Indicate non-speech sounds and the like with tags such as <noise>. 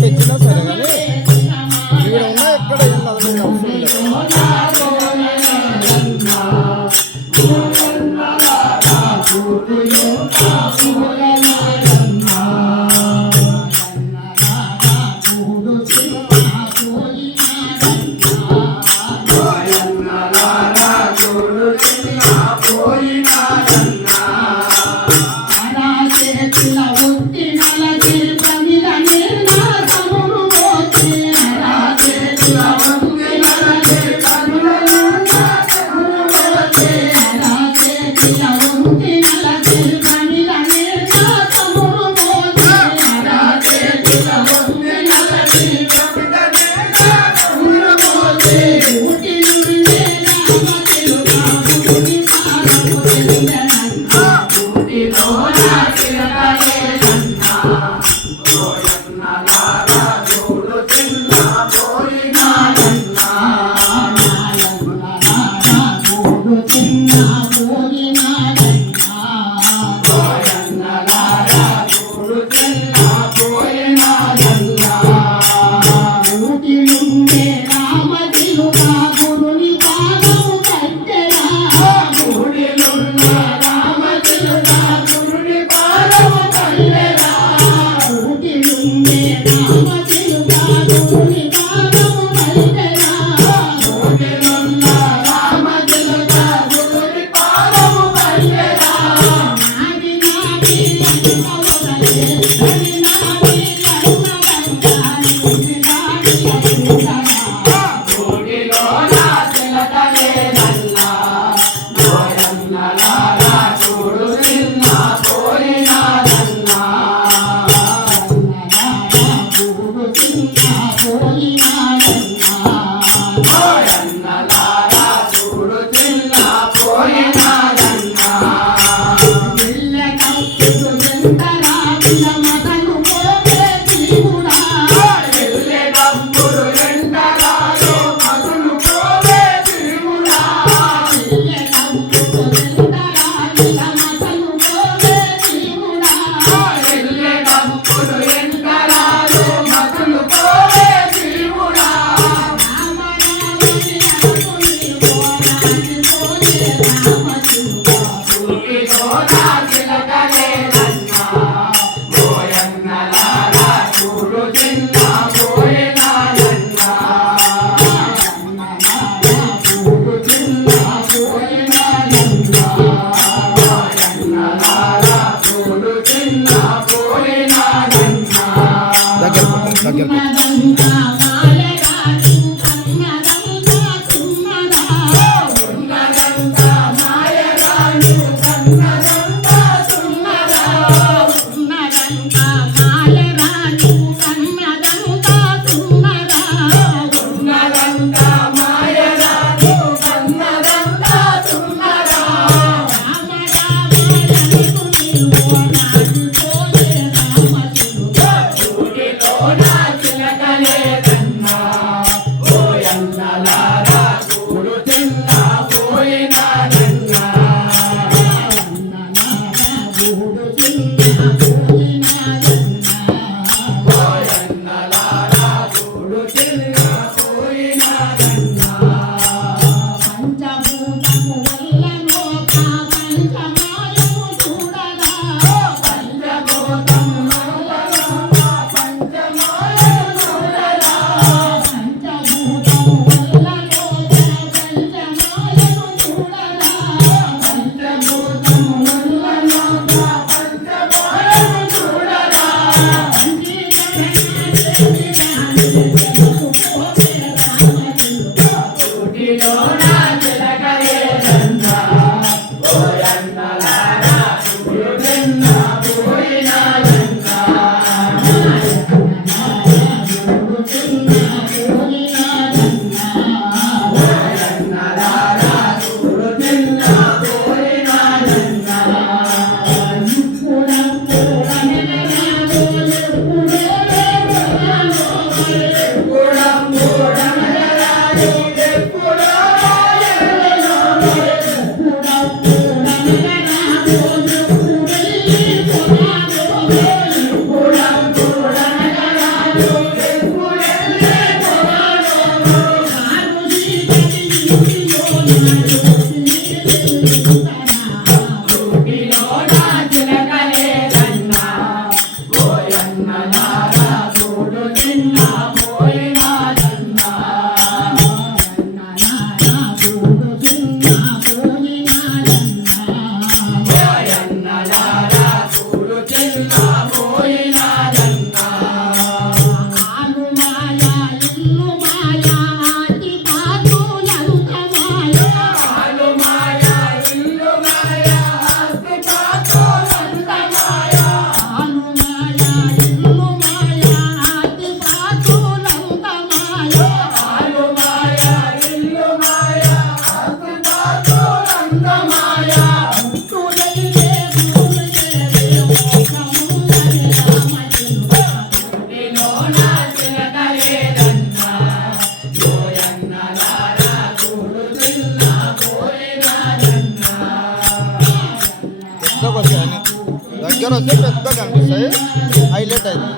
పెంచిన Nagara Thank <laughs> you. না বলি না Thank you. ಜರ ಐ ಲೇಟ್ ಆಯ್ತು